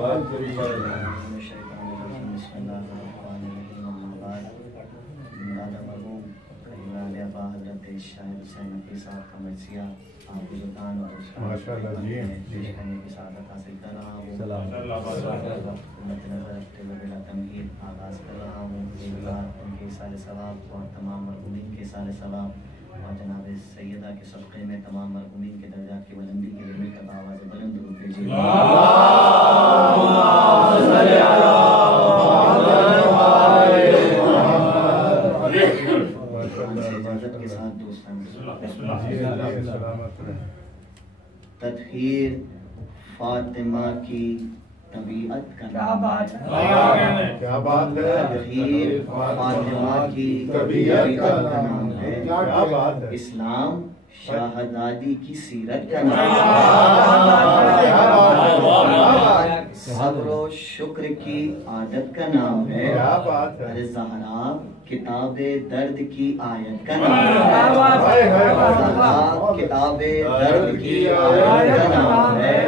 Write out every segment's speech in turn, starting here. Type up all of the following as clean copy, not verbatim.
माशाअल्लाह जी आगाज़ कर रहा हूँ उनके सारे सवाब और तमाम मरहूमीन के सारे सवाब और जनाब सैयदा के सदक़े में तमाम मरहूमीन के दर्जात की बुलंदी के लिए तब आवाज़ बुलंद कीजिए। इजाज़त के साथ दोस्तों तत्हीर फातिमा की तबीयत का नाम है। क्या बात है। तत्हीर फातिमा की तबीयत का नाम है। क्या बात है। इस्लाम शाहदादी की सीरत का नाम है। सब्र और शुक्र की आदत का नाम है। क्या बात है। अरे ज़हरा किताबे दर्द की आयत का नाम है। किताबे दर्द की आयत का नाम है।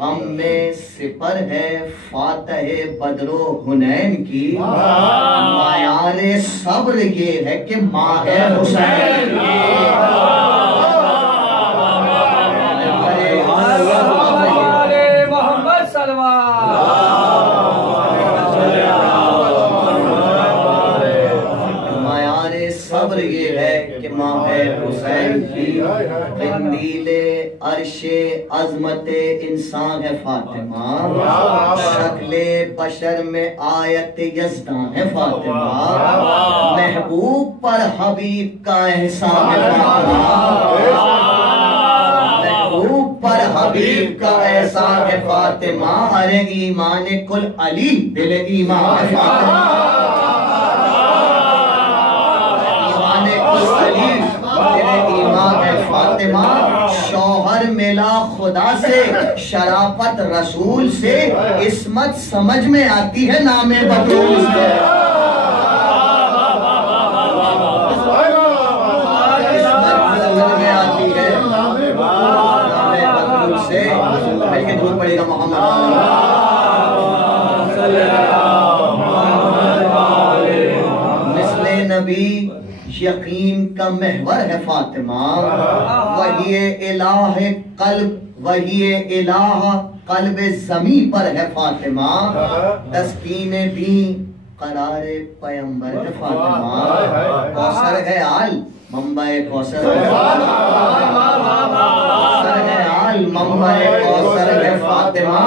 हम में सिपर है फातह बदरो हुनैन की। मायारे सब्र ये है कि माँ है हुसैन की। सब्र ये है कि माँ है हुसैन की। कंदीले अर्शे अजमते इंसान है फातिमा। शक्ले बशर में आयत यज़्दा है फातिमा। महबूब पर हबीब का एहसान है फातिमा। महबूब पर हबीब का एहसान है फातिमा। अरे ईमान कुल अली दिल ईमान है फातिमा। फातिमा शौहर मिला खुदा से शराफत रसूल से। इस्मत समझ में आती है नामे बतूल से। इस्मत समझ में आती है नामे बतूल से। बल्कि दूर पड़ेगा मोहम्मद मिसले नबी यकीन का महवर है फातिमा। वही इलाह कल्ब वही इलाह कल्ब जमी पर है फातिमा। तस्कीने दी करारे पैगंबर है फातिमा। कौसर है आल मुंबई कौसर है आल मुंबई कौसर है फातिमा।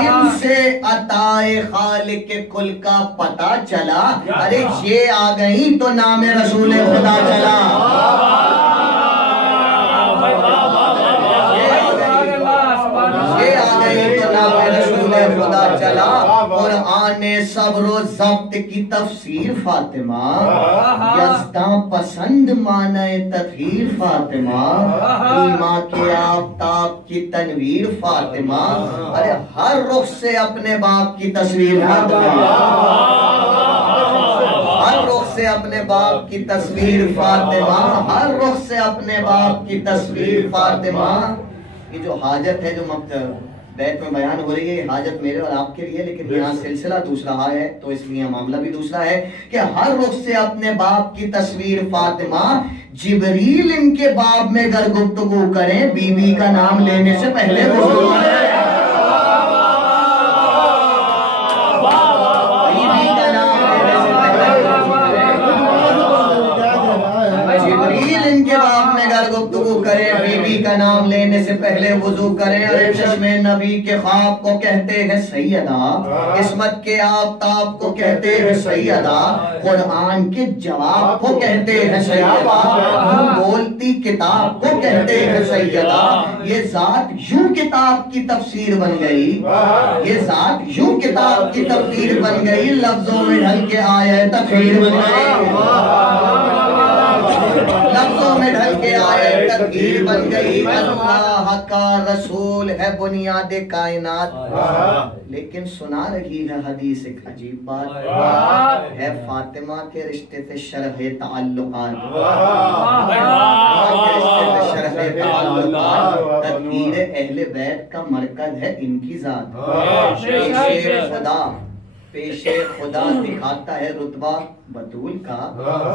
इनसे अताए खालिक के कुल का पता चला। अरे ये आ गई तो नाम रसूल खुदा चला। ये आ गई तो नाम रसूल खुदा चला। कुरान सब्र ज़ब्त की तफसीर फातिमा। यज़्दा पसंद माने तत्हीर फातिमा। ईमा के आफताब की तनवीर फातिमा। अरे हर रुख से अपने बाप की तस्वीर फातिमा। हर रुख से अपने बाप की तस्वीर फातिमा। हर रुख से अपने बाप की तस्वीर फातिमा। ये जो हाजत है जो बैत में बयान हो रही है, हाजत मेरे और आपके लिए, लेकिन यहाँ सिलसिला दूसरा है तो इसलिए मामला भी दूसरा है कि हर रुख से अपने बाप की तस्वीर फातिमा। जिब्रील इनके बाप में गर गुफ्तगू करें बीबी का नाम लेने से पहले गुफ्तगू करें। बीबी का नाम लेने से पहले जिब्रील इनके बाप में गर गुफ्तगू करें बीबी का नाम लेने से पहले वुजू करें। अरे चश्मे नबी के ख्वाब को कहते हैं सैयदा। किस्मत के आफताब को कहते हैं सैयदा। कुरान के जवाब को कहते हैं सैयदा। बोलती किताब को कहते हैं सैयदा। ये जात यूं किताब की तफसीर बन गई। ये जात यूं किताब की तफसीर बन गई। लफ्जों में ढल के आया तफसीर बन गई। लफ्जों में ढल के आए, तकदीर बन गई। अल्लाह का रसूल है बुनियाद कायनात। लेकिन सुना रही है हदीस एक अजीब बात है, फातिमा के रिश्ते से शरह ताल्लुकात, तकदीर अहले बैत का मरकज है इनकी जात। पेशे खुदा दिखाता है रुतबा बतूल का,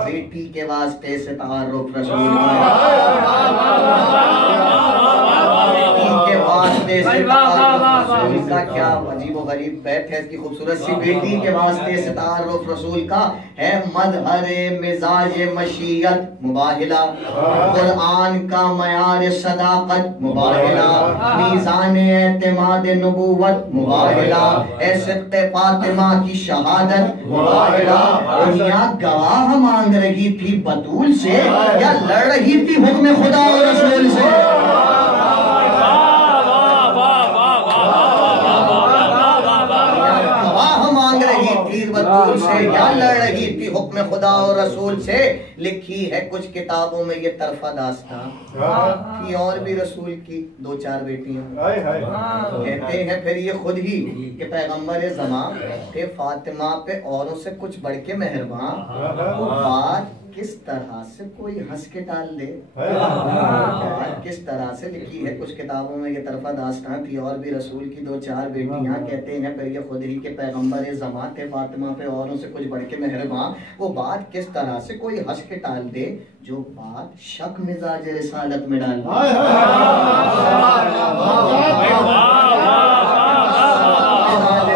बेटी के वास्ते से तारुफ रसूल के वास्ते से रसूल का। क्या अजीब व गरीब बैत है इसकी, खूबसूरत सी बेटी के वास्ते से तारुफ रसूल का है। मदहरे मिजाज मशीयत मुबाहिला, कुरान का मयार सदाकत मुबाहिला, मीज़ान एतमाद नबूवत मुबाहिला, सिद्क़ फातिमा की शहादत मुबाहिला। दुनिया गवाह मांग रही थी बतूल से या लड़ रही थी हुक्म खुदा और रसूल से? बतूल से या लड़ रही थी हुक्म खुदा और रसूल से। लिखी है कुछ किताबों में ये तरफा दास्तान कि और भी रसूल की 2-4 बेटियां। कहते हैं फिर ये खुद ही कि पैगंबर ज़मान थे फातिमा पे औरों से कुछ बढ़ के मेहरबान। वो बात किस तरह से कोई हंस के टाल दे, किस तरह से लिखी है कुछ किताबों में ये तरफा दास्तान थी और भी रसूल की 2-4 बेटियां। कहते हैं फिर ये खुद ही के पैगंबर ज़मान थे फातिमा पे औरों से कुछ बढ़ के मेहरबान। वो बात किस तरह से कोई हंस के टाल दे जो बात शक मिजाज रिसालत में डाल दे।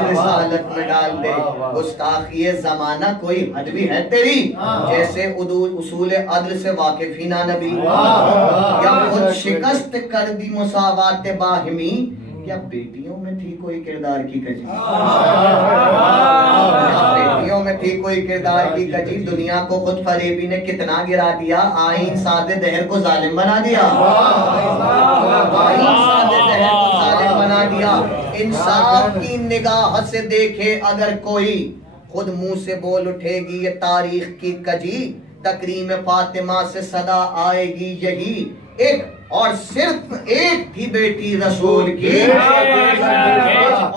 रिसालत में डाल दे। गुस्ताखी ज़माना कोई हद भी है तेरी, जैसे उसूल अदल से वाकिफ ही ना नबी, या खुद शिकस्त कर दी मुसावात बाहिमी। क्या बेटियों में थी कोई किरदार की कजी? बेटियों में थी कोई किरदार की कजी? दुनिया को खुद फरेबी ने कितना गिरा दिया, आईन सादे दहर को जालिम बना दिया, आईन सादे दहर को जालिम बना दिया। इंसाफ की निगाह से देखे अगर कोई, खुद मुंह से बोल उठेगी ये तारीख की कजी। तकरीम फातिमा से सदा आएगी यही, एक और सिर्फ एक थी बेटी रसूल की,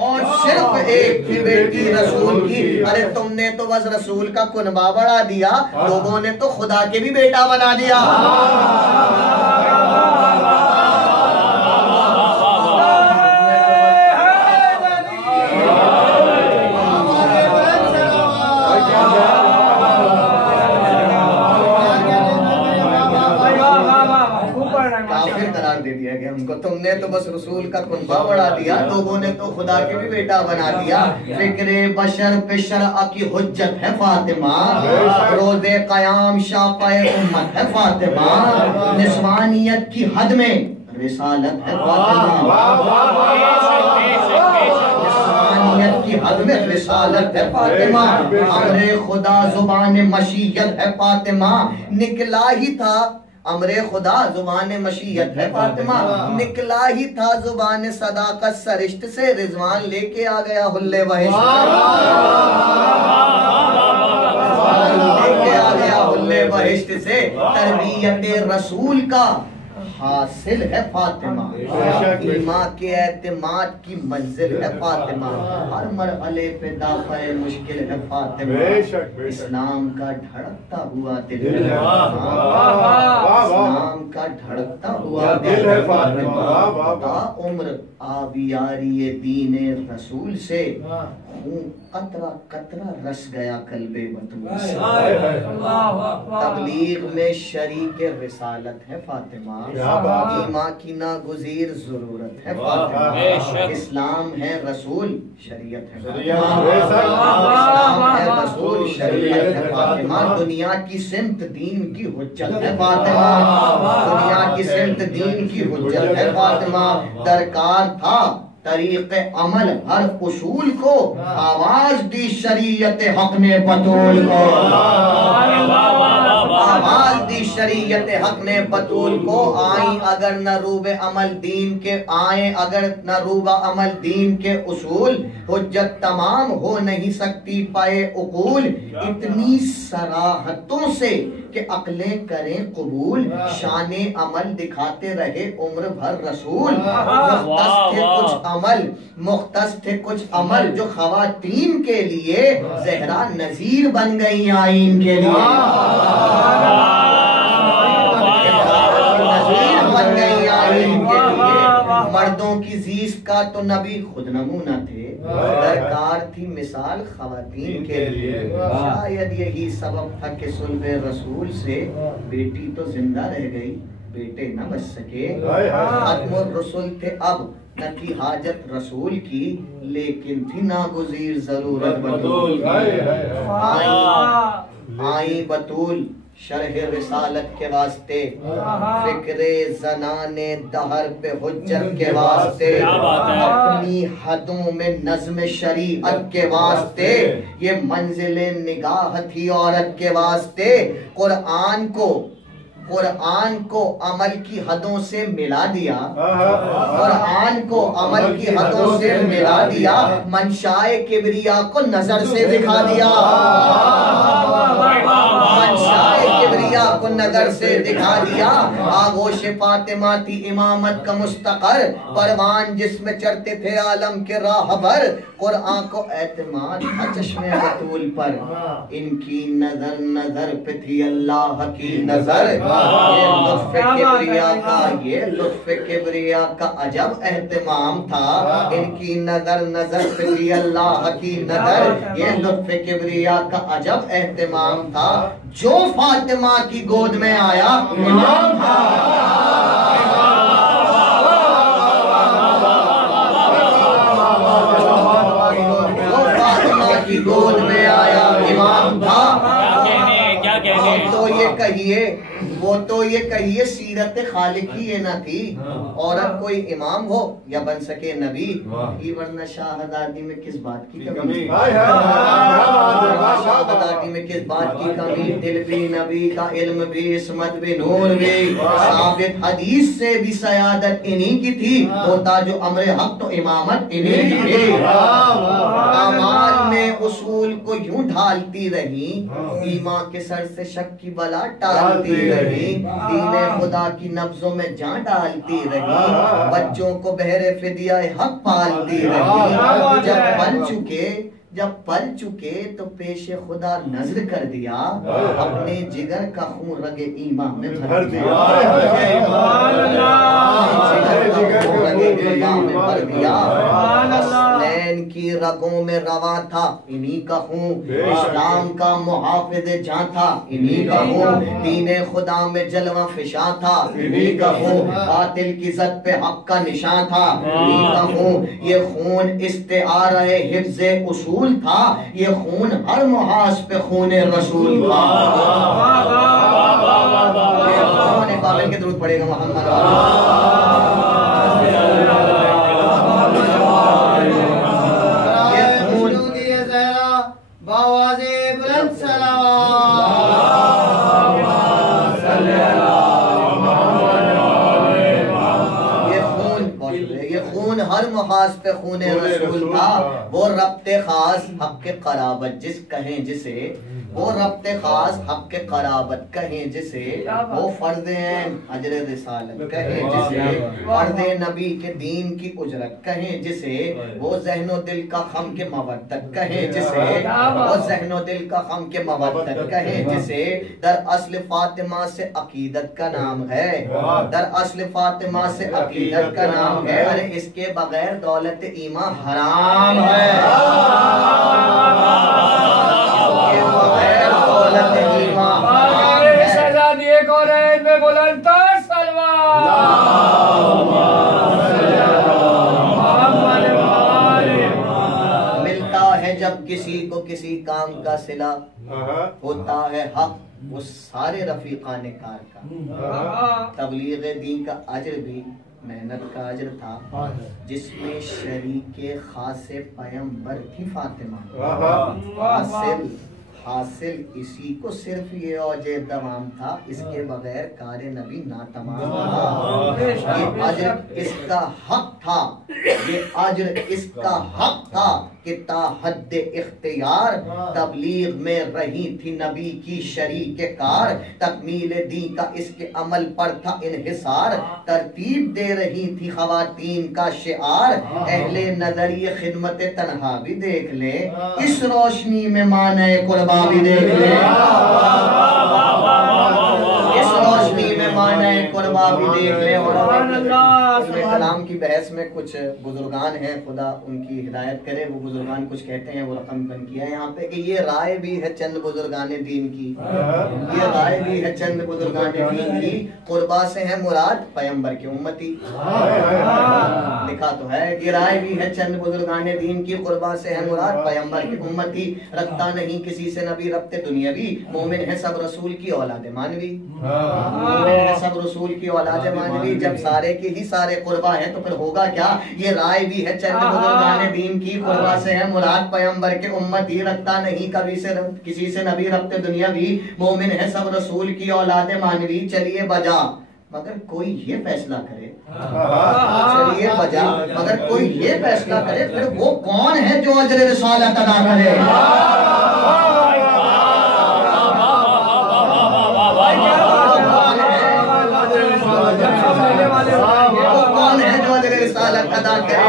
और सिर्फ एक थी बेटी रसूल की। अरे तुमने तो बस रसूल का कुनबा बढ़ा दिया, लोगों ने तो खुदा के भी बेटा बना दिया। दे दिया गया उनको, तुमने तो बस रसूल का कुनबा बढ़ा दिया, लोगों ने तो खुदा के भी बेटा बना दिया। फिक्रे बशर पे शरअ की हुज्जत है फातिमा, रोज़े क़याम शाफ़ए उम्मत है फातिमा, निस्वानियत की हद में रिसालत है फातिमा, निस्वानियत की हद में रिसालत है फातिमा। अमरे खुदा जुबान मशीयत है फातिमा, निकला ही था अमरे खुदा जुबान मशीयत है फातिमा, निकला ही था जुबान सदाकत सरिश्त से, रिजवान लेके आ गया हुल्ले बहिश्त, लेके आ गया हुल्ले बहिश्त से। तरबियत रसूल का हासिल है फातिमा, ईमा के एतमाद की मंजिल है फातिमा, हर मरहले पे दाखिल मुश्किल है फातिमा, इस्लाम का धड़कता हुआ दिल है फातिमा, इस्लाम का धड़कता हुआ दिल है फातिमा। ताउम्र आबियारी दीने रसूल से, खून कतरा कतरा रस गया कल्बे बतूल से। तबलीग में शरीक रिसालत है फातिमा, ईमा की नागुज़ीर ज़रूरत है फातिमा, इस्लाम है रसूल शरीयत है फातिमा, इस्लाम है रसूल शरीयत है फातिमा। दुनिया की सिमत दीन की हुज्जत है फातिमा, दुनिया की सिमत दीन की हुज्जत है फातिमा। दरकार था तरीक़े अमल हर उसूल को, आवाज दी शरीयत हक ने बतूल को, आवाज दी शरीयत हक ने बतूल को आई अगर न रूब अमल दीन के आए, अगर न रूब अमल दीन के उसूल, हुज्जत तमाम हो नहीं सकती पाए उकूल। इतनी सराहतों से कि अक्लें करें कबूल, शाने अमल दिखाते रहे उम्र भर रसूल। मुख्तस थे कुछ अमल जो खवातीन के लिए ज़हरा नज़ीर बन गई आईन के लिए, नज़ीर बन गई आईन के लिए। मर्दों की जीस का तो नबी खुद नमूना थे, दरकार थी मिसाल खवातीन के लिए। शायद यही सबब था कि सुल्बे रसूल से बेटी तो जिंदा रह गई, बेटे न बच सके। खत्मुर रसूल थे अब न थी हाजत रसूल की, लेकिन थी नागुज़ीर जरूरत बतूल। आई बतूल शरह रिसालत के वास्ते, फिक्रे ज़नाने दहर पे हुज्जत के वास्ते, अपनी हदों में नज़्म शरीअत के वास्ते, ये मंजिले निगाह थी औरत के वास्ते। कुरान को अमल की हदों से मिला दिया, कुरान को अमल की हदों से मिला दिया, मंशाए किबरिया को नजर से दिखा दिया, मंशाए किबरिया को नजर से दिखा दिया। आगोश फातिमा थी इमामत का मुस्तकर, परवान जिसमें चढ़ते थे आलम के राहबर। कुरान को एतमाद था चश्मे बतूल पर, इनकी नजर नजर पे थी अल्लाह की नजर। ये लुत्फ़े किबरिया का अजब एहतमाम था, इनकी नजर नजर पे थी अल्लाह की नजर। ये लुत्फ़े किबरिया का अजब एहतमाम था, जो फातिमा की गोद में आया इमाम था। जो फातिमा की गोद में आया इमाम था। तो ये कहिए, वो तो ये कहिए सीरत खालिक ही ये ना थी, औरत कोई इमाम हो या बन सके नबी, वरना शाहदादी में किस बात की कमी, शाहदादी में किस बात की कमी। दिल भी नबी का, इल्म भी, इस्मत भी, नूर भी, साबित हदीस से भी सयादत इन्हीं की थी। होता जो अमरे हक तो इमामत इन्हीं की थी। अमाल में उसूल को यूं ढालती रही, ईमा के सर से शक की बला टालती रही, दीने खुदा की नब्जों में जान डालती रही, बच्चों को बहरे फिदिया हक पालती रही। जब पल चुके तो पेशे खुदा नजर कर दिया, अपने जिगर का खून रगे ईमा में भर दिया, भर दिया। हसनैन की रगों में रवा था इन्हीं का खून, इस्लाम का मुहाफिज जां था इन्हीं का खून, दीने खुदा में जलवा फिशा था इन्हीं का खून, कातिल की ज़द पे हक का निशान था इन्हीं का खून। ये खून इस्तिआरे हिफ्ज़े उसूल था, ये खून हर मुहास पे खूने रसूल था। बाबल के दुरूद पड़ेगा मोहम्मद। हर मुहास पे खूने रसूल था, वो रब्ते खास हक के कराबत जिस कहें जिसे, वो रब्ते खास हक के कराबत कहें जिसे, वो फर्ज़ अजर रिसालत कहें जिसे, फर्ज़ नबी के दीन की उजरत कहें जिसे, वो ज़हनो दिल का खम के मवद्दत कहें जिसे, वो ज़हनो दिल का खम के मवद्दत कहें जिसे। दर अस्ल फातिमा से अकीदत का नाम है, दर अस्ल फातिमा से अकीदत का नाम है। अरे इसके बगैर दौलत ईमा हराम है, इसके बगैर दौलत ईमा हराम है। सजा दिए कौन में बुलंदतर मिलता है जब किसी को किसी काम का सिला, होता है हक वो सारे रफीकान कार का। तबलीग दीन का अजर भी मेहनत का अजर था, जिसमें शरीके खासे पैगंबर थी फातिमा। हासिल हासिल इसी को सिर्फ ये औजे दवाम था, इसके बगैर कारे नबी ना तमाम था। ये अजर इसका हक था, ये अजर इसका हक था कि ता हद इख्तियार तबलीग में रही थी नबी की शरीक कार। तकमील दी का इसके अमल पर था इन्हिसार, तरतीब दे रही थी खवातीन का शिआर। अहले नजर ये खिदमत तन्हा भी देख ले, इस रोशनी में माने कुर्बा भी देख ले, इस रोशनी में माने कुर्बा भी देख ले। और कलाम की बहस में कुछ बुजुर्गान हैं, खुदा उनकी हिदायत करे, वो बुजुर्गान कुछ कहते हैं, वो रकम बन किया है यहाँ पे कि ये राय भी है चंद बुजुर्गान दीन की, ये राय भी है चंद बुजुर्गान दीन की, कुर्बा से है मुराद पैगंबर की उम्मती। लिखा तो है कि राय भी है चंद बुजुर्गान दीन की, कुर्बा से है मुराद पैगंबर की उम्मती। रखता नहीं किसी से नबी रब्ते दुनियावी, मोमिन है सब रसूल की औलाद मानवी, मोमिन है सब रसूल की औलाद मानवी। जब सारे के ही सारे कुर्बा है तो फिर होगा क्या। ये राय भी है चंद बुजुर्गान दीन की, कुर्बा से है मुराद पैगंबर के उम्मती। रखता नहीं कभी से किसी से नबी रब्ते दुनियावी, मोमिन है सब रसूल की औलाद मानवी। चलिए बजा मगर कोई ये फैसला करे, चलिए बजा मगर कोई ये फैसला करे, फिर वो कौन है जो अजर रिसालत अदा करे। कौन है जो अजर रिसालत अदा करे,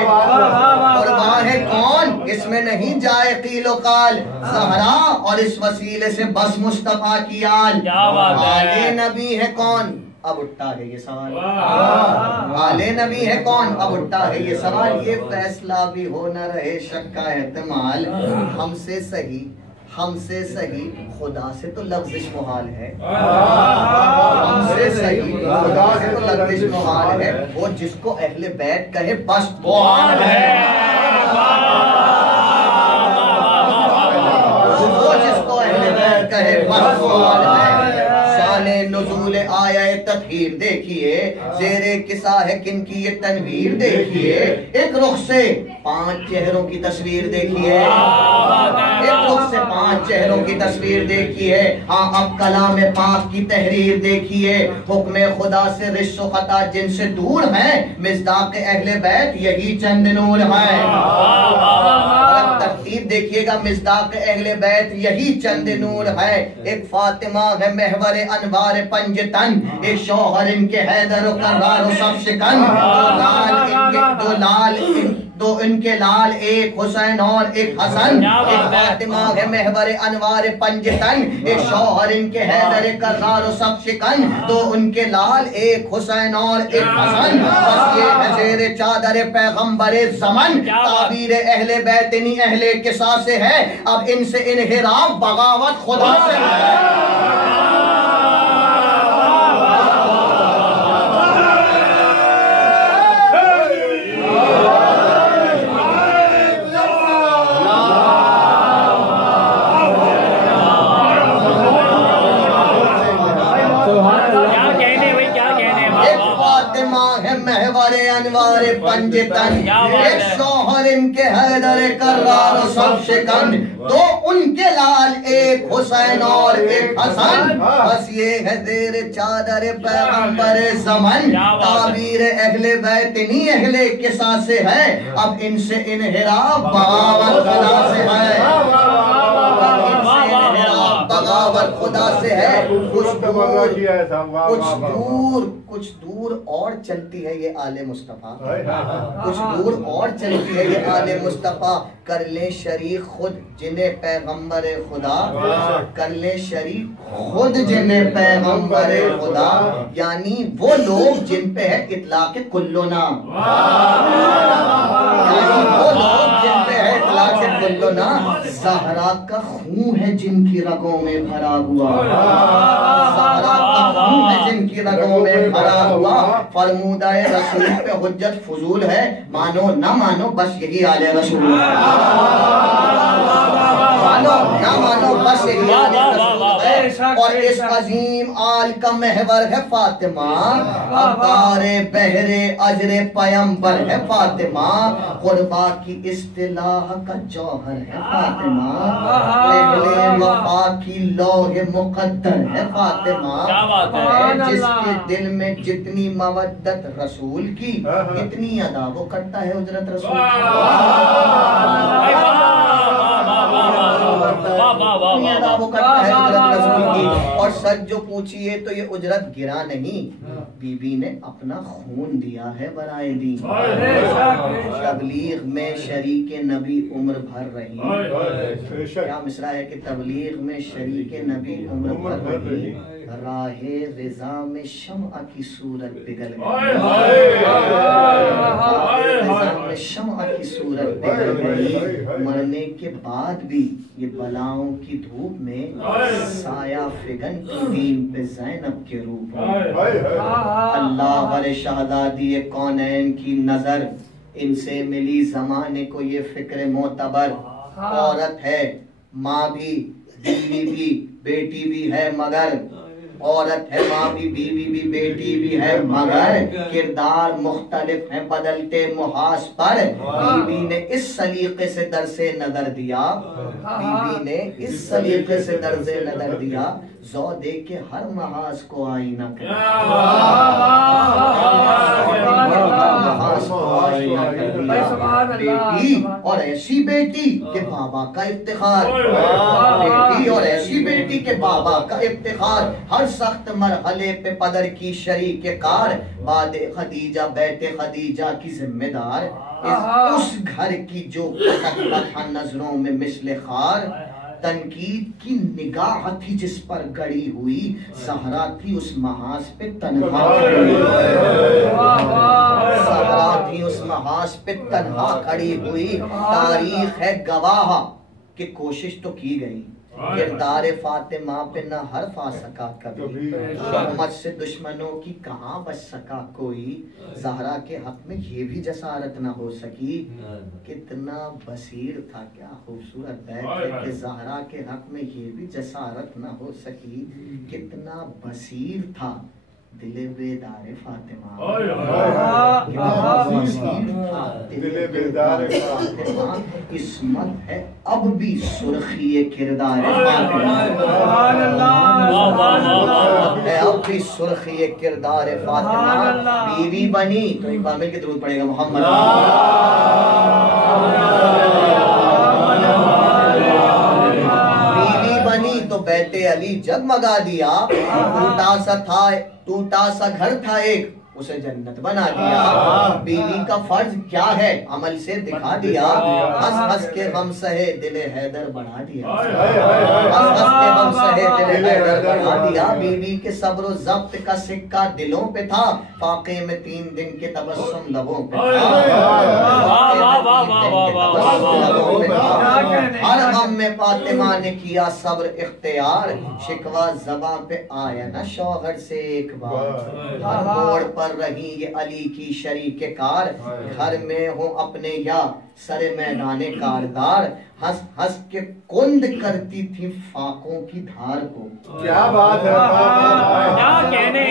कुर्बा है कौन, इसमें नहीं जाए कीलो काल। ज़हरा और इस वसीले से बस मुस्तफा की आल। आले नबी है कौन, अब उठता है ये सवाल। आले नबी है कौन, अब उठता है ये सवाल। ये फैसला भी हो न रहे शक का एहतमाल। हमसे सही खुदा से तो लफ्ज़िश मुहाल है, हमसे सही खुदा से तो लफ्ज़िश मुहाल है। वो जिसको अहले बैत कहे बस मुहाल है, वो जिसको अहले बैत कहे बस मुहाल है। शाने नुज़ूल आया तत्हीर देखिए, ज़ेरे किसा है किन की ये तनवीर देखिए। एक रुख से 5 चेहरों की तस्वीर देखिए, एक रुख से 5 चेहरों की तस्वीर देखिए। हाँ अब कलाम पाक की तहरीर देखिए। हुक्म खुदा से रिश्तो खता जिनसे दूर है, मिज़दाक़ अहले बैत यही चंद नूर है। तरतीब देखिएगा, मिज़दाक़ अहले बैत यही चंद नूर है। एक फातिमा है महवर अनवार पंजतन, एक शौहर इनके हैदर करार सब शिकन। दो इनके लाल एक हुसैन और एक हसन। एक फातिमा है महवर अनवार पंजतन, एक शौहर इनके हैदर करार सब शिकन। दो उनके लाल एक हुसैन और एक हसन, बस ये है ज़ेरे चादर पैगंबर ज़मन। ताबीर अहले बैत इन्हीं अहले किसा से है, अब इनसे इन्हिराफ बगावत खुदा से है। अनवारे पंजतन, एक शौहर इनके हैदर करार सब शिकन। दो उनके लाल एक हुसैन और एक हसन, बस ये है ज़ेरे चादर पैगंबर ज़मन। ताबीर अहले बैत इन्हीं अहले किसा से है, अब इनसे इन्हिराफ बगावत खुदा से है, बगावत खुदा से है। कुछ दूर और चलती है ये आले मुस्तफा, कुछ दूर और चलती है ये आले मुस्तफा। कर ले शरीक खुद जिन्हें पैगंबर खुदा, कर ले शरीक खुद जिन्हें पैगंबर खुदा। यानी वो लोग जिन पे है इतलाक़ कुल्लो नाम, यानी वो लोग जिन पे है इतलाक़ कुल्लो नाम। ज़हरा का खून है जिनकी रगों में भरा हुआ, ज़हरा का खून है जिनकी रगों में भरा हुआ। फरमूदा रसूल पे हुज्जत फजूल है, मानो ना मानो बस यही आले रसूल, मानो ना मानो बस यही आले रसूल है। और इस अजीम आल का महवर है फातिमा, अब्बारे बहरे अजरे पैगंबर है फातिमा, कुर्बा की इस्तिलाह का जौहर है फातिमा, पहले वफा की लौह मुकद्दर है फातिमा, जिसके दिल में जितनी मवद्दत रसूल की इतनी अदा वो करता है उजरत रसूल की। और सच जो पूछिए तो ये उजरत गिरा नहीं, बीबी ने अपना खून दिया है बराए दी। तबलीग में शरीके नबी उम्र भर रही, क्या मिसरा है कि तबलीग में शरीके नबी उम्र भर रही, राहे रिजा में शम्अ की सूरत पिघल गई, में शम्अ की सूरत पिघल गई, मरने के बाद भी ये बलाओं की धूप में साया फिगन की दीन पे ज़ैनब के रूप में। अल्लाह वाले शहज़ादी कौनैन की नजर इनसे मिली, जमाने को ये फिक्र मोतबर, औरत है माँ भी बीवी भी बेटी भी है, मगर औरत है माँ भी बीवी भी बेटी भी है, मगर किरदार मुख्तलिफ है बदलते मुहास पर। बीवी ने इस सलीके से दरसे नजर दिया, बीवी ने इस सलीके से दरसे नजर दिया, ज़ौ दे के हर महाज को आईना कर बेटी और ऐसी बेटी के बाबा का इफ्तिखार, बेटी और ऐसी बेटी के बाबा का इफ्तिखार, हर सख्त मरहले पे पदर की शरीके कार, बादे खदीजा बैठे खदीजा की जिम्मेदार, उस घर की जो खटकता था नजरों में मिसले खार, तनकीद की निगाह थी जिस पर गड़ी हुई, सहरा थी उस महाज पे तन्हा खड़ी, सहरा थी उस महाज पे तन्हा खड़ी हुई। तारीख है गवाह कि कोशिश तो की गई, किरदार फातिमा पे न हर्फ आ सका कभी, हुकूमत से दुश्मनों की कहाँ बच सका कोई, ज़हरा के हक में ये भी जसारत न हो सकी, कितना बसीर था, क्या खूबसूरत बैत है कि ज़हरा के हक में ये भी जसारत न हो सकी, कितना बसीर था दिले बेदार फातिमा, दिले बेदार फातिमा, इस्मत है अब भी सुर्खी किरदार फातिमा, है अब भी सुर्खी किरदार फातिमा। बीवी बनी तो एक बार मिलकर दुरूद पड़ेगा मोहम्मद, बीवी बनी तो बैते अली जगमगा दिया, टूटा सा घर था एक, उसे जन्नत बना दिया। बीवी का फर्ज क्या है अमल से दिखा दिया, हंस हंस के गम सहे दिले हैदर बढ़ा दिया, हंस हंस के गम सहे दिले हैदर बढ़ा दिया। बीवी के सब्र ज़ब्त का सिक्का दिलों पे था, फाके में 3 दिन के तबस्सुम लबों पे था, हर गम में फातिमा ने किया सब्र इख्तियार, शिकवा ज़बां पे आया ना शौहर से एक बार, हर मोड़ पर रही ये अली की शरीके कार, घर में हो अपने या सरे मैदाने कारदार, हंस हंस के कुंद करती थी फाकों की धार को। क्या बात है, क्या कहने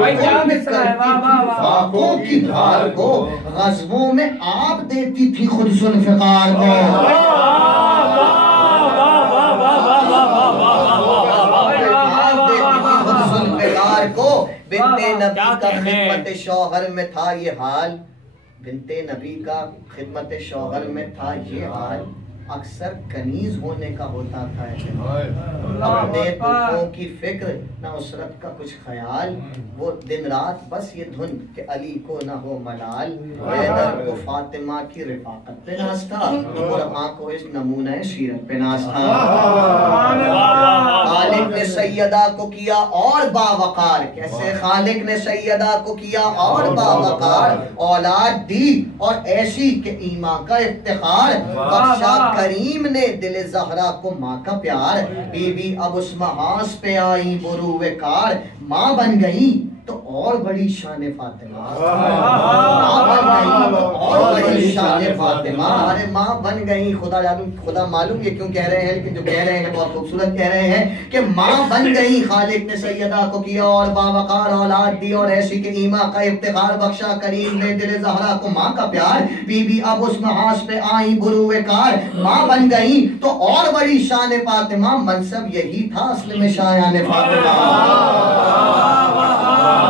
भाई, क्या मिसरा है, वाह वाह वाह, फाकों की धार को गज़बों में आप देती थी खुद जुल्फ़िकार को, बिनते नबी का खिदमत शौहर में था ये हाल, बिनते नबी का खिदमत शौहर में था ये हाल, अक्सर कनीज होने का होता था, अपने दुखों की फिक्र न उसरत का कुछ ख्याल, वो दिन रात बस ये धुन कि अली को न हो मलाल, हैदर को फातिमा की रिफाकत पे नाज था, और आंखों इस नमूने सीरत पे नाज था। खालिक ने सैयदा को किया और बावकार, कैसे खालिक ने सैयदा को किया और बावकार, औलाद दी और ऐसी के ईमा का इफ्तिखार, बख्शा करीम ने दिले ज़हरा को माँ का प्यार, बीवी अब उस महास पे आई बुरूवे कार, माँ बन गई तो और बड़ी शान फातिमा, माँ बन गई तो और बड़ी शान फातिमा। अरे माँ बन गई, खुदा मालूम ये क्यों कह रहे हैं, लेकिन जो कह रहे हैं बहुत खूबसूरत कह रहे हैं कि माँ बन गई, खालिक ने सैयदा को किया और बावकार औलाद दी और ऐसी के ईमा का इफ्तिखार बख्शा, करीम ने दिल ज़हरा को माँ का प्यार, बीबी अब उस महास पे आई बुरुए कार। माँ बन गई तो और बड़ी शान फातिमा, मनसब यही था असल में शायान फातिमा,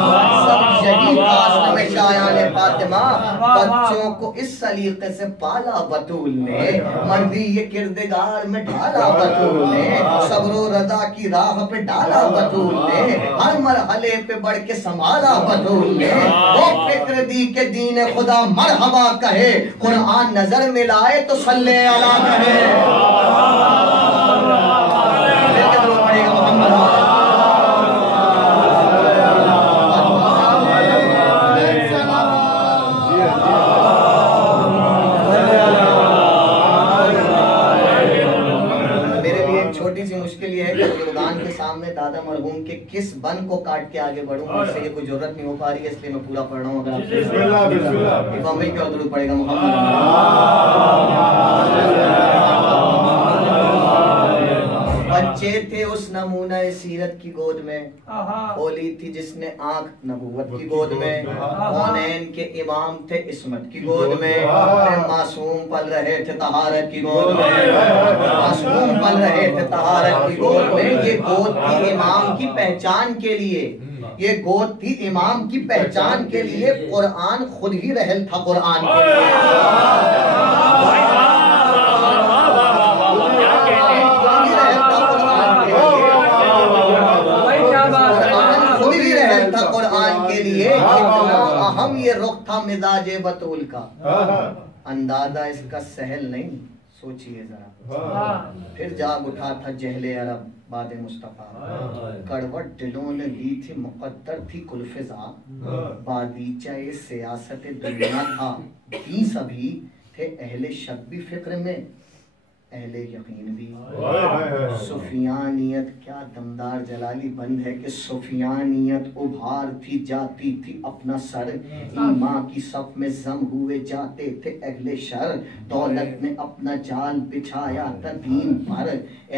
मनसब यही था असल में शायान फातिमा। बच्चों को इस सलीके से पाला बतूल ने, मर्दी ये किरदार में ढाला बतूल ने, सब्रो रजा की राह पे डाला बतूल ने, हर मरहले पे बढ़ के संभाला बतूल ने। वो फिक्र दी के दीन खुदा मरहबा कहे, कुरान नजर में लाए तो सल्ले अला कहे। दादा मरहूम के किस बन को काट के आगे बढ़ूं, मुझसे ये कोई जरूरत नहीं हो पा रही है, इसलिए मैं पूरा पढ़ रहा हूँ। अगर बम्बई क्या जरूरत पड़ेगा बच्चे थे उस नमूना सीरत की गोद में, खोली थी जिसने आंख नबूवत की गोद में, कौनैन के इमाम थे इस्मत की गोद में, मासूम पल रहे थे तहारत की गोद में, मासूम पल रहे थे तहारत की गोद में। ये गोद थी इमाम की पहचान के लिए, ये गोद थी इमाम की पहचान के लिए, कुरान खुद ही रहल था कुरान के लिए। कुरान के लिए इतना अहम ये रुख था मिजाजे बतूल का, अंदाजा इसका सहल नहीं, सोचिए जरा। फिर जाग उठा था जहले अरब बाद मुस्तफा, कड़वट दिलों ने ली थी मुकद्दर थी कुलफिजा, बादीचा ये सियासत दुनिया था, भी सभी थे अहले शक भी फिक्र में, अहले यकीन भी। सुफियानियत क्या दमदार जलाली बंद है कि सुफियानियत उभार थी जाती थी अपना सर, ईमा की सफ में जम हुए जाते थे अहले शर, दौलत ने अपना जाल बिछाया था दीन पर,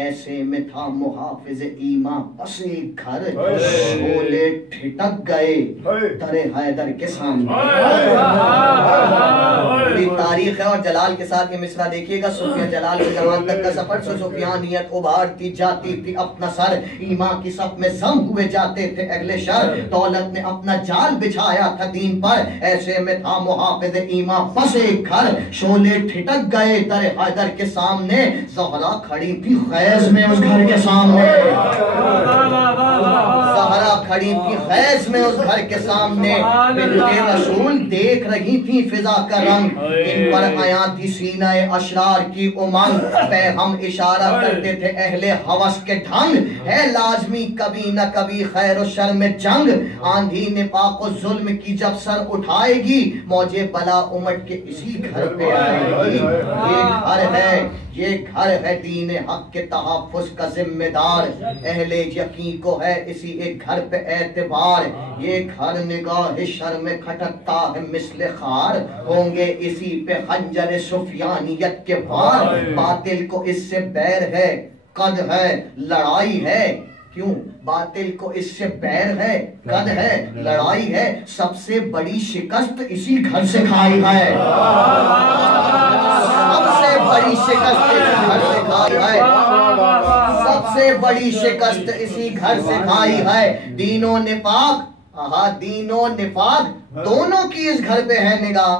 ऐसे में था मुहाफिज ईमा बसे घर, शोले ठिठक गए दरे हैदर के सामने। तारीख है और जलाल के साथ ये मिसरा देखिएगा, सुफिया जलाल के जमान तक का सफर, सुफियानियत उभारती जाती थी अपना सर, ईमा की सफ में जम हुए जाते थे अगले शर, दौलत ने अपना जाल बिछाया था दीन पर, ऐसे में था मुहाफिज ईमा बसे घर, शोले ठिठक गए दरे हैदर के सामने, ज़हरा खड़ी थी खैज में उस घर के सामने, ज़हरा खड़ी थी खैज में उस घर के सामने, बिन्ते रसूल देख रही थी फिजा का रंग, इन पर आया थी सीना अशरार की उमंग, पे हम इशारा करते थे अहले हवस के ढंग, है लाजमी कभी न कभी खैर और शर में जंग, आंधी निफाक और जुल्म की जब सर उठाएगी, मौजे बला उमट के इसी घर पे आएगी। ये घर है दीन हक के तहफ़्फ़ुज़ का जिम्मेदार, अहले यकीन को है इसी एक घर पे एतबार, ये घर निगाह शर में खटकता है मिस्ले खार, होंगे इसी पे खंजर सुफियानियत के वार, बातिल को इससे बैर है कद है लड़ाई है, क्यों बातिल को इससे बैर है कद है लड़ाई है, सबसे बड़ी शिकस्त इसी घर से खाई है, सबसे बड़ी शिकस्त इसी घर से खाई है, सबसे बड़ी शिकस्त इसी घर से खाई है, दीनो निफाक दीनो निफाक दोनों की इस घर पे है निगाह,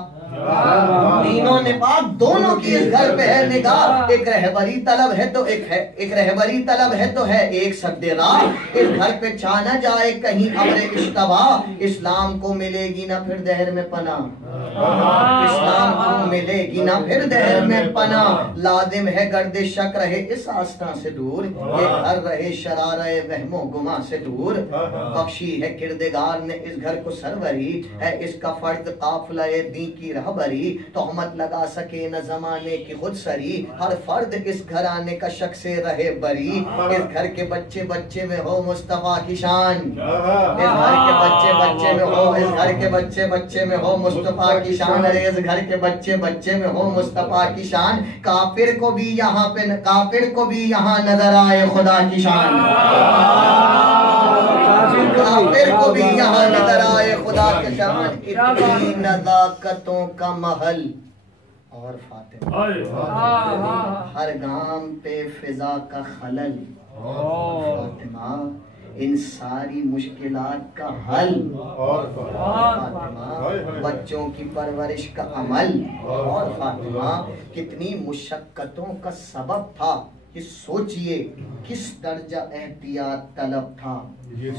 दीनो निफाक दोनों की इस घर पे है निगाह, एक रहबरी तलब है तो एक रहबरी तलब है तो है एक सद्दे राह, इस घर पे छाना जाए कहीं अमरे इश्तबा, इस्लाम को मिलेगी ना फिर दहर में पना, इस्लाम को मिलेगी ना फिर दहर में पना, लाजिम है गर्दे शक रहे इस आस्था से दूर, ये घर रहे शरारे वहमो गुमा से दूर, बख्शी है किरदगार ने इस घर को सरवरी, है इसका फर्ज काफिला दी की रहबरी, तोहमत लगा सके न जमाने की खुद सरी, हर फर्द इस घराने का शक से रहे बरी, इस घर के बच्चे बच्चे में हो मुस्तफा की शान, इस घर के बच्चे बच्चे में हो, इस घर के बच्चे बच्चे में हो मुस्तफा की शान, अरे इस घर के बच्चे बच्चे में हो मुस्तफा की शान, काफिर को भी यहाँ पे, काफिर को भी यहाँ नजर आए खुदा की शान, काफिर को भी यहाँ नजर आए खुदा की शान, इतनी नजाकतों का महल और फातिमा, हर गाम पे फिजा का खलल, फातिमा इन सारी मुश्किलात का हल, और फातिमा बच्चों की परवरिश का अमल, और फातिमा कितनी मुशक्कतों का सबब था, ये सोचिए किस दर्जा एहतियात तलब था,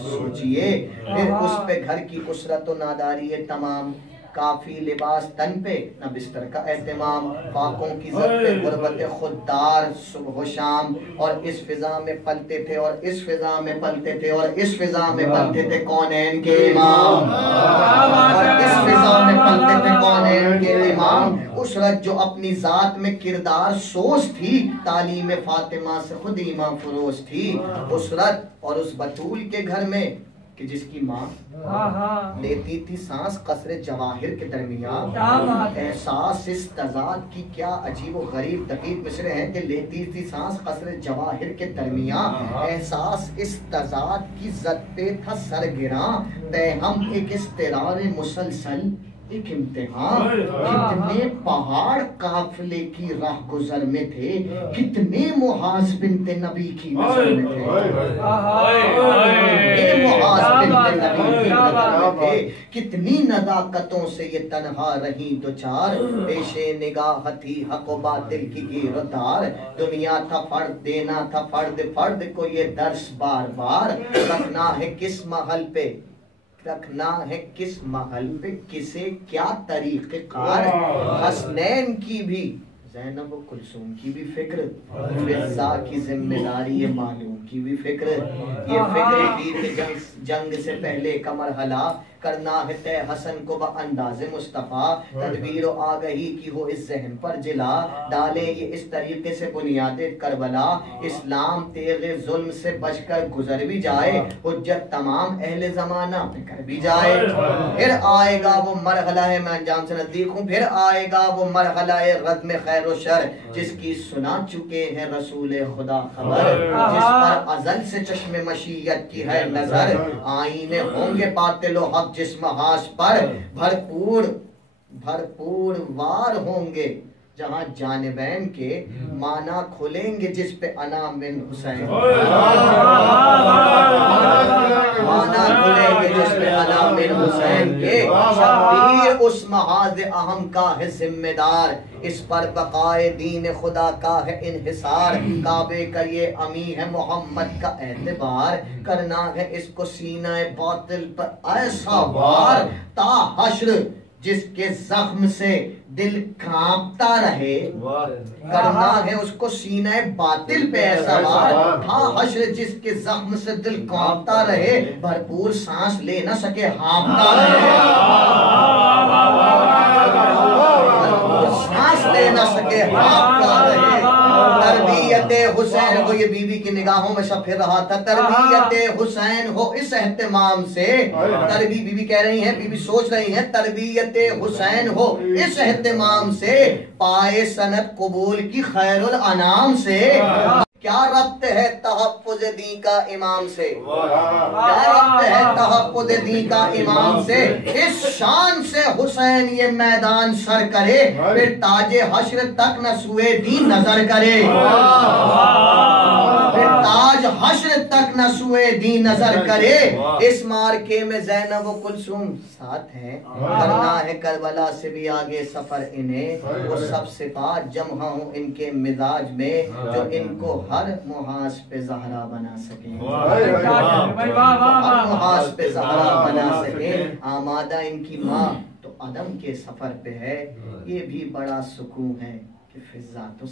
सोचिए फिर उस पे घर की उसरत व नादारी तमाम, काफी लिबास तन पे न बिस्तर का एहतमाम, फाकों की जद पे गुर्बत खुददार सुबह शाम, और इस फिजा में पलते थे और इस फिजा में पलते थे और इस फिजा में पलते थे कौनैन के इमाम, और इस फिजा में पलते थे कौनैन के इमाम, उसरत जो अपनी जात में किरदार सोच थी, तालीम फातिमा से खुद इमाम फरोज थी, उसरत और उस बतूल के घर में कि जिसकी माँ लेती थी सांस कसरे जवाहिर के दरमियान, एहसास इस तजाद की क्या अजीब व गरीब दकीक मिसरे हैं कि लेती थी सांस कसरे जवाहिर के दरमियान, एहसास इस तजाद की जद पे था सरगिरा, हम एक इस्तिरार मुसलसल एक इम्तिहान, कितने पहाड़ काफिले की राह गुजर में थे, कितने मुहाज बिनते नबी की नजर में थे, कितनी नदाकतों से ये तन्हा रही दो चार, पेशे निगाह थी हक व बातिल की गिरफ्तार, दुनिया था फर्द देना था फर्द फर्द को ये दर्स बार बार, रखना है किस महल पे, रखना है किस महल पे किसे क्या तरीक़ेकार, हसनैन की भी ज़ैनब व कुलसूम की भी फिक्र, फिज़ा की जिम्मेदारी ये मालूम की भी फिक्र, ये फिक्र की कि जंग से पहले का मरहला करना है तय हसन को अंदाज़े मुस्तफ़ा, तदबीर आगही की हो इस जहन पर जिला, डाले ये इस तरीके से बुनियादे करबला, इस्लाम तेरे जुल्म से बचकर गुजर भी जाए, हुज्जत तमाम अहले ज़माना पे कर भी जाए, फिर आएगा वो मरहला है, मैं अंजाम से नज़दीक हूँ, फिर आएगा वो मरहला है रद्म खैर व शर, जिसकी सुना चुके हैं रसूल खुदा खबर, जिस पर अज़ल से चश्मे मशीयत की है नजर, आईने होंगे बातिल व हक जिस महास पर भरपूर भरपूर वार होंगे, जहाँ जानबैन के माना खुलेंगे जिस पे अनाम बिन हुसैन, माना खुलेंगे जिस पे अनाम बिन हुसैन के, शब्बीर उस महाज अहम का है जिम्मेदार, इस पर बकाए दीन खुदा का है इन्हिसार, काबे का ये अमी है मोहम्मद का एतबार, करना है इसको सीना बातिल पर ऐसा वार, ता हश्र जिसके जख्म से दिल कांपता रहे, करना है उसको सीने बातिल पे ऐसा वार, था हश्र जिसके जख्म से दिल कांपता रहे, भरपूर सांस ले न सके हाँफता रहे, सांस ले न सके हाँफता रहे, तरबियते हुसैन हो, ये बीवी की निगाहों में सब फिर रहा था, तरबियते हुसैन हो इस एहतमाम से, तरबी बीवी कह रही हैं, बीवी सोच रही हैं, तरबियते हुसैन हो इस एहतमाम से, पाए सनत कबूल की खैरुल अनाम से, क्या रब्त है तहफ्फुज़ दी का इमाम से, क्या रब्त है तहफ्फुज़ दी का इमाम से, इस शान से हुसैन ये मैदान सर करे, फिर ताजे हश्र तक न सुए दी नजर करे, फिर ताज हश्र तक न सुए दी नजर करे, इस मार्के में ज़ैनब व कुलसूम साथ हैं, करना है करबला से भी आगे सफर इन्हें, वो सब सिफात जमहा हूँ इनके मिजाज में, जो इनको हर मुहास पे ज़हरा बना सके, हर मुहास पे ज़हरा बना सके, आमादा इनकी माँ तो अदम के सफर पे है, ये भी बड़ा सुकून है कि फिजा तो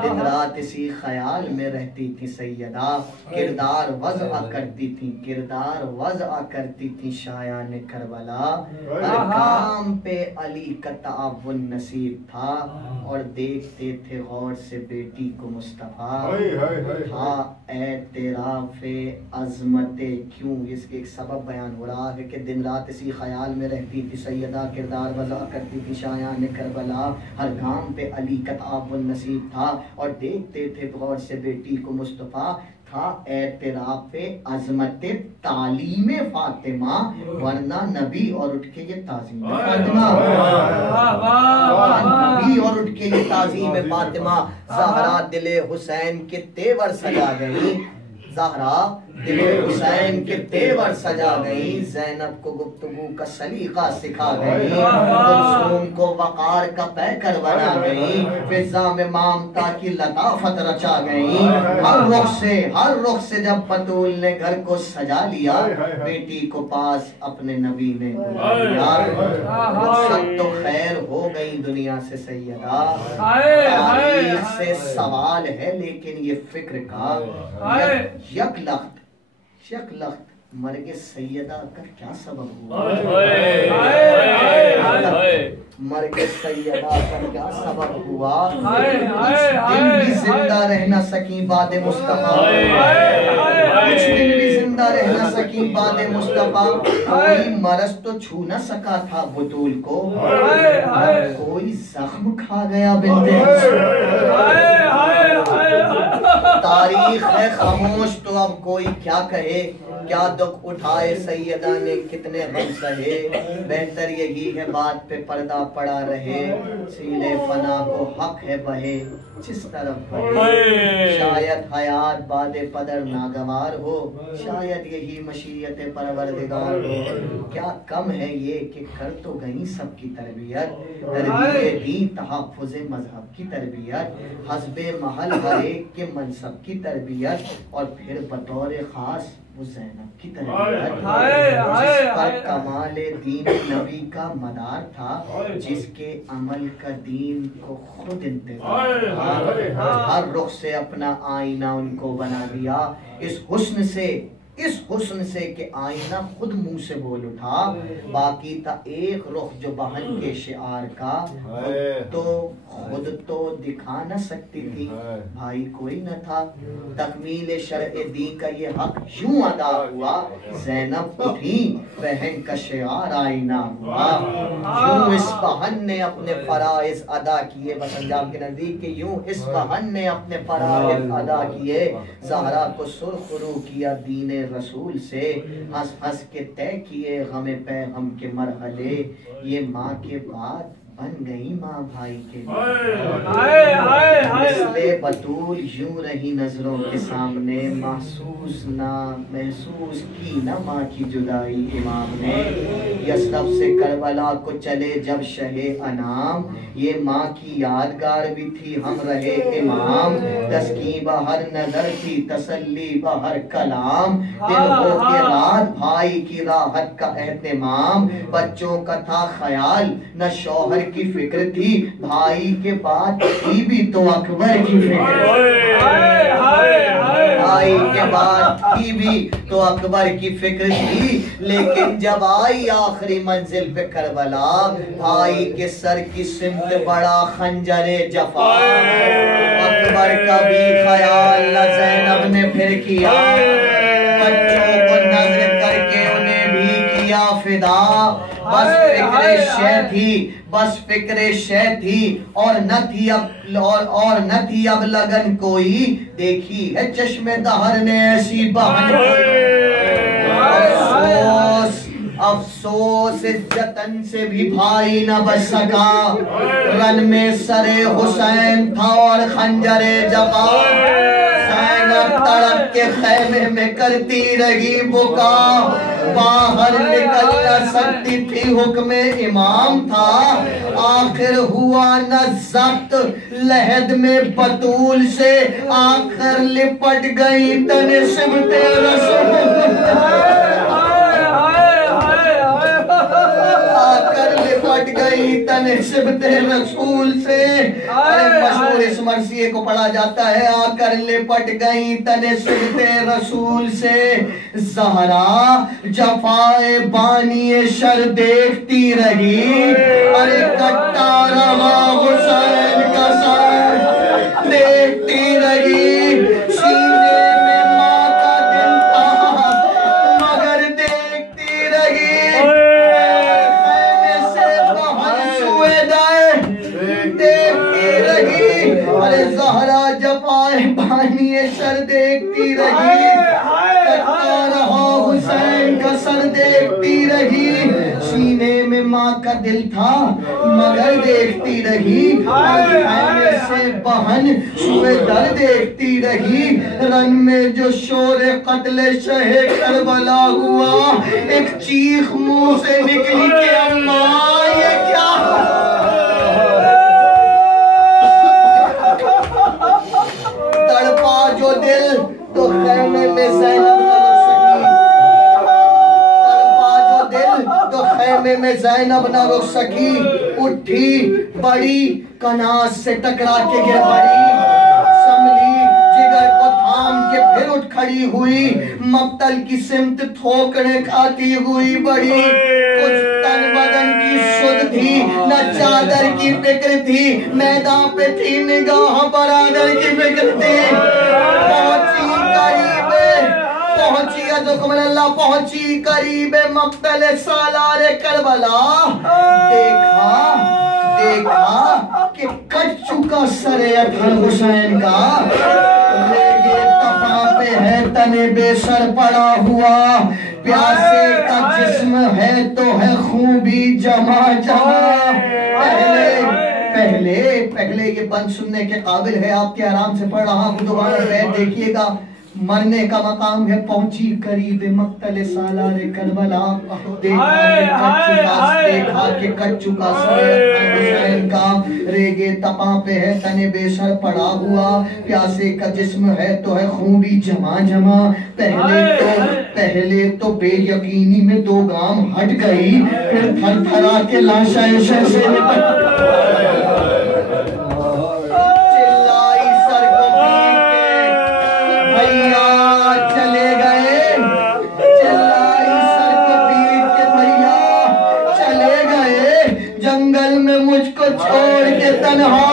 दिन दिन रात इसी ख्याल में रहती थी सैयदा, किरदार वज़अ करती थी, किरदार वज़अ करती थी शायान करबला। हर काम पे अली का ताअव्वुन नसीब था और देखते थे गौर से बेटी को मुस्तफा। था एतराफ़े अज़मते क्यों, इसके एक सबब बयान हो रहा है कि दिन रात इसी ख्याल में रहती थी सैयदा, किरदार वज़अ करती थी शायान करबला। हर काम पे अली का ताअव्वुन नसीब था और देखते थे गौर से बेटी को मुस्तफा। था एतराफ़े अज़मते तालीम फातिमा, वरना नबी और उठ के ये ताज़ीम फातिमा, नबी और उठ के ये ताज़ीम फातिमा। ज़हरा दिले हुसैन के तेवर सजा गई, ज़हरा दिले हुसैन के तेवर सजा गई, ज़ैनब को गुफ्तगू का सलीका सिखा गई, कुलसूम को वक़ार का पैकर बना गई, फिज़ा में ममता की लताफत रचा गई। हर रुख से जब बतूल ने घर को सजा लिया, बेटी को पास अपने नबी ने बुला लिया। रुख़सत तो खैर हो गई दुनिया से सैयदा, तारीख से सवाल है लेकिन ये फिक्र का, यकलख्त मर्गे सैयदा का क्या सबब हुआ, मर्गे सैयदा का क्या सबब हुआ। कुछ दिन भी जिंदा रह न सकी बादे मुस्तफा, कुछ दिन भी जिंदा रह न सकी बादे मुस्तफा। कोई मरज तो छू न सका था बतूल को, कोई जख्म खा गया बिंदे। तारीख है खामोश तो अब कोई क्या कहे, क्या दुख उठाए सैयदा ने कितने गम सहे। बेहतर यही है बात पे पर्दा पड़ा रहे, सीने फना को हक है बहे जिस तरफ बहे। शायद हयात बादे पदर नागवार हो, शायद यही मशीयत परवरदिगार हो। क्या कम है ये कि कर तो गई सबकी तरबियत, तरबियत दी तहफ़्फ़ुज़ मज़हब की तरबियत, हस्बे महल हर एक के मनसब की तरबियत, और फिर बतौर ख़ास वो ज़ैनब की तरबियत, जिस पर कमाले दीन नबी का मदार था, जिसके अमल का दीन को खुद इंतज़ार था। हर रुख से अपना आईना उनको बना दिया, इस हुस्न से कि आईना खुद मुंह से बोल उठा। बाकी था एक रुख जो बहन के शिआर का, खुद तो दिखा न सकती थी, भाई कोई न था। तकमील शरअ दी का ये हक यूं अदा हुआ, ज़ैनब उठी बहन का शिआर आईना हुआ। यूं इस बहन ने अपने फराइज़ अदा किए, बस पंजाब के नजदीक के यूं इस बहन ने अपने फराइज़ अदा किए। ज़हरा को सुरखरू किया दीने रसूल से, हंस हंस के तय किए गमे पैगम के मरहले। ये माँ के बाद बन गई माँ भाई के इसलिए बतूल यूं रही नजरों के सामने, महसूस की न माँ की जुदाई इमाम ने। यसरब से करबला को चले जब शहे अनाम, ये माँ की यादगार भी थी हम रहे इमाम। तस्की बहर नजर थी तसल्ली बहर कलाम, दिल हो के रात भाई की राहत का एहतमाम। बच्चों का था ख्याल न शौहर की फिक्र थी, भाई के बाद थी भी तो अकबर की फिक्र। भाई के बाद थी भी तो अकबर की फिक्र थी, लेकिन जब आई आखिरी मंजिल पे करबला, भाई के सर की सिमत बड़ा खंजरे जफा। अकबर का भी ख्याल न ज़ैनब ने फिर किया, बच्चों को नजर करके उन्हें भी किया फिदा। बस फिक्रे शय थी और न थी अब लगन कोई, देखी है चश्मे दहर ने ऐसी बहन। अफसोस जतन से भी भाई न बच सका, रन में सरे हुसैन था और खंजरे जबा। तड़प के खैमे में करती रही बुका, बाहर निकल न सकती थी हुक्म इमाम था। आखिर हुआ न ज़ब्त लहद में बतूल से, आखिर लिपट गई तनिस्बते रसूल। आकर लिपट गई तनसिबते रसूल से। अरे मशहूर इस मरसिए को पढ़ा जाता है, आकर लिपट गई तनसिबते रसूल से। ज़हरा जफाए बानिए शर देखती रही, अरे कट्टा रहा हुसैन का सर देखती रही। सीने में माँ का दिल था मगर देखती रही। खैमे से बाहर सुएदाए देखती रही, अरे ज़हरा जफाए बानिए शर देखती रही। कट्टा रहा हुसैन का सर देखती रही। सीने में माँ का दिल था मगर देखती रही। खैमे से बहन सुए दर देखती रही। रन में जो शोर कत्ले शहे करबला हुआ, एक चीख मुंह से निकली कि अम्मा ये क्या। तड़पा जो दिल तो खैमे में ज़ैनब न रुक सकी। तड़पा जो दिल तो खैमे में ज़ैनब न रुक सकी। उठी बड़ी कनास से टकरा के गिर पड़ी। संभली जिगर को थाम के फिर उठ खड़ी हुई। मक्तल की सिमत ठोकरे खाती हुई बढ़ी। कुछ तन बदन की सुध थी न चादर की फिक्र थी। मैदान पे थी निगाह बरादर की फिक्र थी। पहुंची करीबे पहुंची अल्लाह पहुंची करीबे मक्तल सालारे करबला। देखा कि कट चुका सरे अधर हुसैन का। रेगे तपा पे है तने बेसर पड़ा हुआ। प्यासे का जिस्म है तो है खून भी जमा जमा। पहले ये बंद सुनने के काबिल है, आपके आराम से पढ़ रहा हूँ, दोबारा बैठ देखिएगा। मरने का मकाम है। पहुंची करीब मक्तल सालारे करबला। देखा कि कट चुका हुसैन का। रेगे तपा पे है तने बेसर पड़ा हुआ। प्यासे का जिस्म है तो है खून भी जमा जमा। पहले तो बेयकीनी में दो गाम हट गई, फिर थर थरा के लाशाएं से छोड़ के तन्हा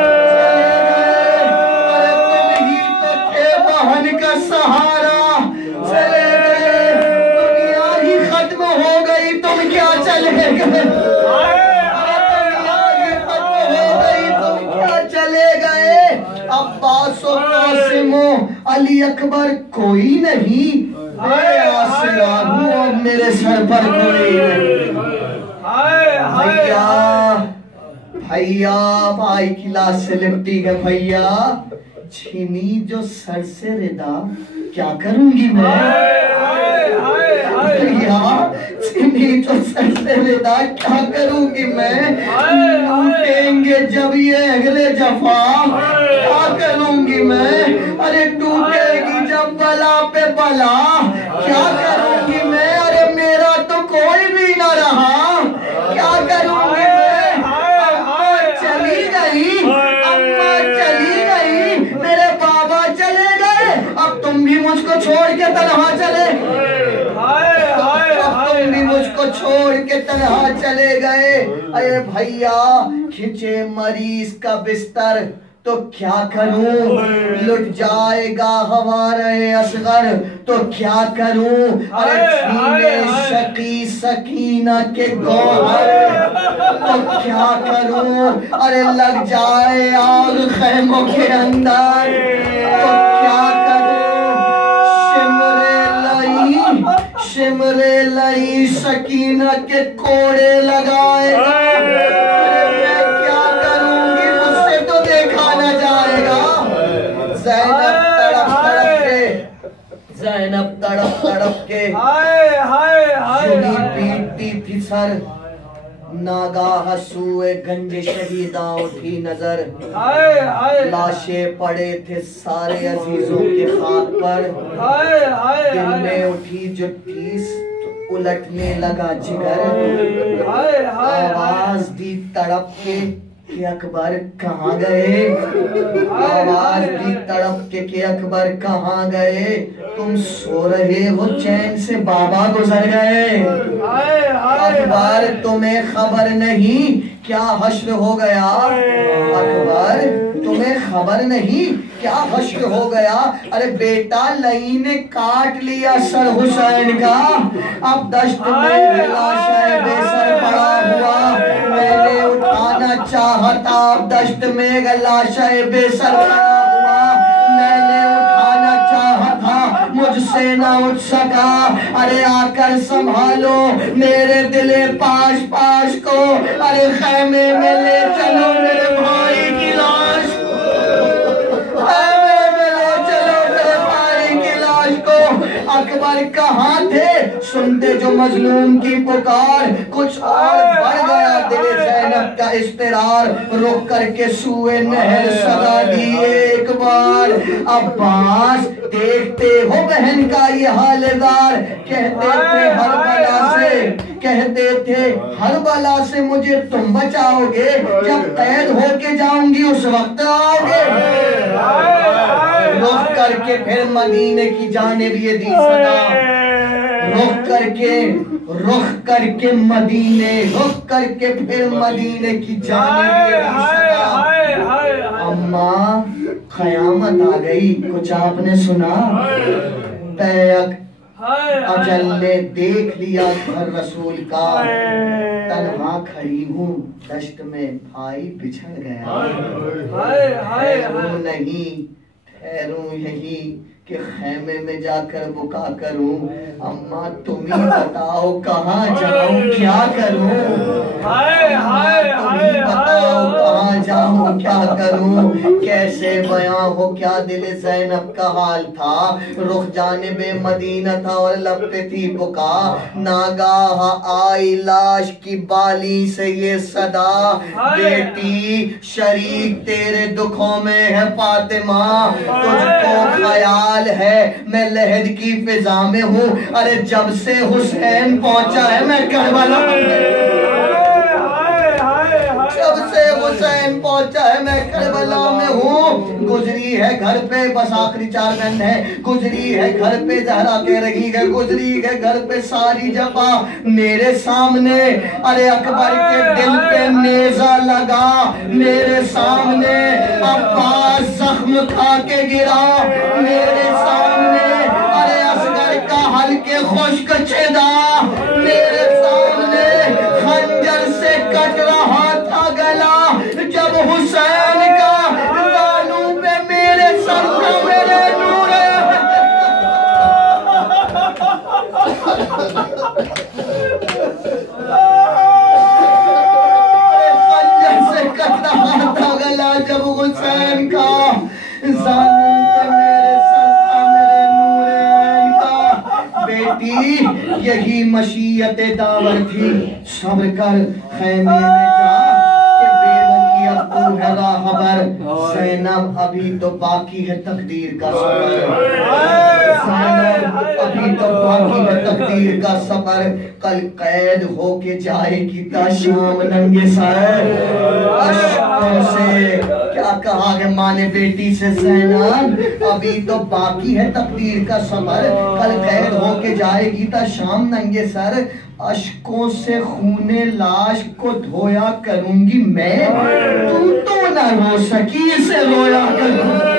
चले गए। अरे तुम ही तो थे बहन का सहारा। चले गए, दुनिया ही खत्म हो गई, तुम क्या चले गए। दुनिया ही खत्म हो गई, तुम क्या चले गए। अब्बास और कासिम अली अकबर कोई नहीं। आसरा हूँ और मेरे सर पर कोई नहीं। भैया भाई की लाश से लिपटी गए। भैया छीनी जो सर से रिदा, क्या करूंगी मैं। भैया छीनी जो सर से रिदा, क्या करूंगी मैं। टूटेंगे जब ये अगले जफा, क्या करूंगी मैं। अरे टूटेगी जब बला पे बला, क्या करूंगी मैं। अरे मेरा तो कोई भी ना रहा, क्या करूंगी मैं। अम्मा चली गई, मेरे बाबा चले गए, अब तुम भी मुझको छोड़ के तन्हा चले। तुम भी मुझको छोड़ के तन्हा चले गए। अरे भैया खिंचे मरीज का बिस्तर तो क्या करूं। लुट जाएगा हमारे असगर तो क्या करूं। अरे छीने शकी सकीना के गौहर तो क्या करूं। अरे लग जाए आग खैमों के अंदर तो क्या करूं। शिमरे लई सकीना के कोड़े लगाए। ज़ैनब तड़प तड़प के पीटती थी सर। नागाह सुए गंज शहीदा उठी नजर। लाशें पड़े थे सारे अजीजों के खाक पर। दिल में उठी जो ठीस उलटने लगा जिगर। आवाज दी तड़प के कि अकबर कहाँ गए, आवाज दी तड़प के अकबर कहाँ गए, तुम सो रहे हो चैन से बाबा गुजर गए। अकबर तुम्हें खबर नहीं क्या हश्र हो गया, अकबर तुम्हें खबर नहीं क्या हश्र हो गया। अरे बेटा लई ने काट लिया सर हुसैन का, अब दश्त में लाशें बेसर पड़ा हुआ, मैंने उठाना चाहता अब दश्त में लाशें बेसर पड़ा हुआ, मैंने उठाना चाहता मुझसे ना उठ सका। अरे आकर संभालो मेरे दिले पाश पाश को, अरे खैमे में ले चलो मेरे भाई की लाश, खैमे में ले चलो मेरे भाई की लाश को। अकबर कहाँ थे सुनते जो मजलूम की पुकार, कुछ और बढ़ गया दिले ज़ैनब का इस्तिरार, रुक करके सूए नहर सदा दी एक बार। अब्बास देखते हो बहन का ये हालदार, कहते थे हर बला से, कहते थे हर बला से मुझे तुम बचाओगे, जब कैद होके जाऊंगी उस वक्त आओगे। रुक करके फिर मदीने की जानिब ये दी सदा, रुक करके मदीने, रुक करके फिर मदीने की जानिब ये दी सदा। अम्मा क़यामत आ गई, कुछ आपने सुना? बैक अजल ने देख लिया घर रसूल का, तन्हा खड़ी हूँ दश्त में भाई बिछड़ गया, ठहरूं नहीं ठहरूं यही कि खैमे में जाकर बुका करूं। अम्मा तुम ही बताओ कहाँ जाऊं क्या करूं, तुम ही बताओ कहाँ जाऊं क्या करूं। कैसे बयां हो क्या दिल ज़ैनब का हाल था, रुख जानिबे मदीना था और लब पे थी बुका। नागाह आई लाश की बाली से ये सदा, बेटी शरीक तेरे दुखों में है फातिमा, तुझको ख्याल है मैं लहद की फिजा में हूँ। अरे जब से हुसैन पहुंचा है मैं करबला में, जब से हुसैन पहुंचा है मैं करबला में हूँ। गुजरी है घर पे बस आखिरी 4 दिन है, गुजरी है घर पे ज़हरा कह रही है, गुजरी है घर पे सारी जफा मेरे सामने। अरे अकबर के दिल पे नेज़ा लगा मेरे सामने, अब्बास जख्म खा के गिरा मेरे सामने। अरे असगर का हल्के खुश्क छेदा मेरे सामने, खंजर से कट रहा था गला जब हुसैन का बालों पे मेरे सर का मेरे नूर खंजर से कट रहा था गला जब हुसैन का बालों पे मेरे सर का मेरे नूर का। बेटी यही मशीयत दावर थी, सब्र कर खैमे में जा कि बेवकी अब तू है राहबर। ज़ैनब अभी तो बाकी है तकदीर का सफर, ज़ैनब अभी तो बाकी है तकदीर का सफर। कल कैद होके जाएगी ता शाम नंगे सर। अश्कों से क्या कहा है माँ ने बेटी से, ज़ैनब अभी तो बाकी है तकदीर का सफर, कल कैद होके जाएगी ता शाम नंगे सर। अश्कों से खूने लाश को धोया करूंगी मैं, तू तो ना रो सकी इसे रोया करूंगी,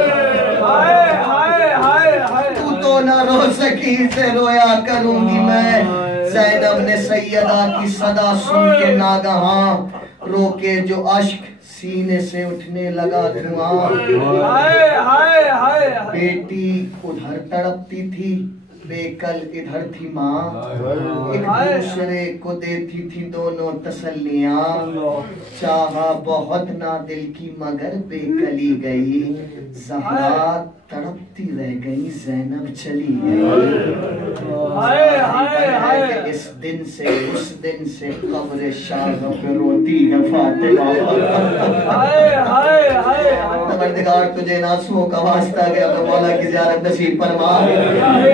तू तो ना रो सकी इसे रोया करूंगी मैं। ज़ैनब ने सैयदा की सदा सुन के नागहां रोके जो अश्क सीने से उठने लगा धुआं। बेटी उधर तड़पती थी बेकल इधर थी माँ, एक दूसरे को देती थी दोनों तसल्लियाँ। चाहा बहुत ना दिल की मगर बेकली गई, ज़हरा तड़पती रह गई, ज़ैनब चली गई। इस दिन से उस दिन से कब्र शाह पे रोती है फातिमा। परवरदिगार तुझे नासुओं का वास्ता गया तो मौला की ज़ियारत नसीब फरमा।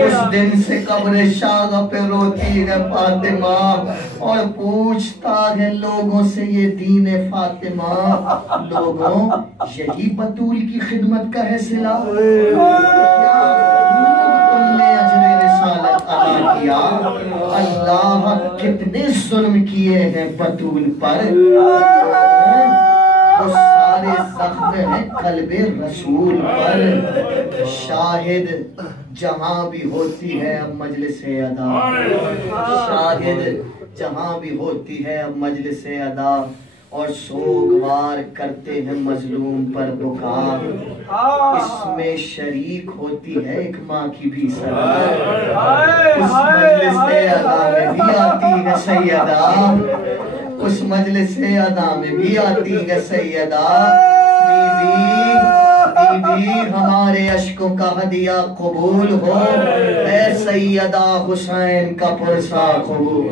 उस दिन से कब्र शाह पे रोती है फातिमा और पूछता है लोगों से ये दीन फातिमा, लोगों यही बतूल की खिदमत का है सिला? तुमने अजरे रिसालत अदा किया, अल्लाह कितने जुल्म किए हैं बतूल पर। वो सारे जख्म हैं कल्बे रसूल पर। शाहिद जहां भी होती है अब मजलिसे अदा, शाहिद जहां भी होती है अब मजलिसे अदा, और सोगवार करते हैं मजलूम पर पुकार। इसमें शरीक होती है एक माँ की भी सदा। उस मजलिसे अदा में भी आती है सैयदा, उस मजलिसे अदा में भी आती है सैयदा। बीबी हमारे अश्कों का हदिया कबूल हो, ऐ सैयदा हुसैन का पुरसा कबूल।